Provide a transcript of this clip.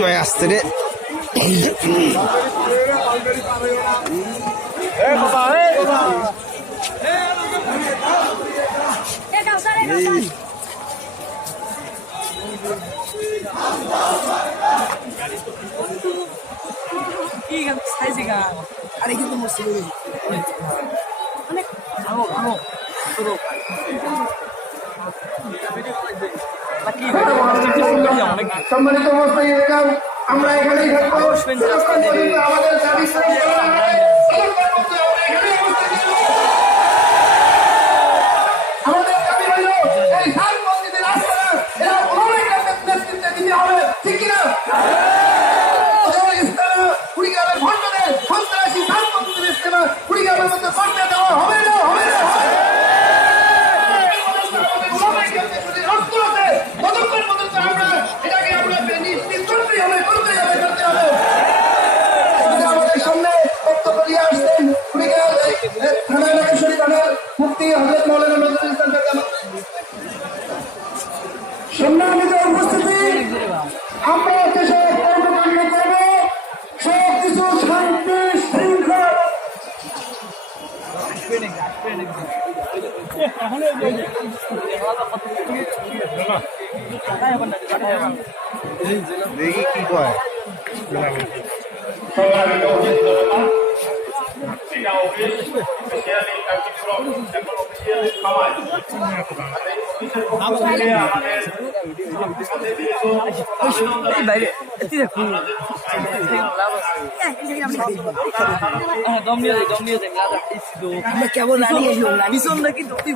ভাই আসতে রে আরে কিন্তু মুসলিম অনেক সম্মানিত অবস্থায় আমরা এখানেই থাকবো আমাদের দাবি আমাদের দাবি হইল এই সাতবন্দীদের রাস্তা এরা পুনরায় নেতৃত্বে দিতে হবে ঠিক কিনা কুড়িগ্রামের ভণ্ডদের সন্ত্রাসী সাতবন্দীদের ইস্তেমা কুড়িগ্রামের মধ্যে করতে দেওয়া হবে না হবে না ততক্ষণ পর্যন্ত আমরা এটাকে আমরা নিশ্চিত করতেই হবে করতেই হবে করতে হবে আমাদের সামনে বক্তব্য দিয়ে আসছেন কুড়িগ্রাম থানা নাগেশ্বরী থানার মুফতি হযরত মাওলানা নজরুল ইসলাম সাহেব। সম্মানিত উপস্থিতি, আমরা দেশে কর্মকাণ্ড করব সব কিছু শান্তি শৃঙ্খলা দেখি কি কয় কেমন ভীষণ নাকি কি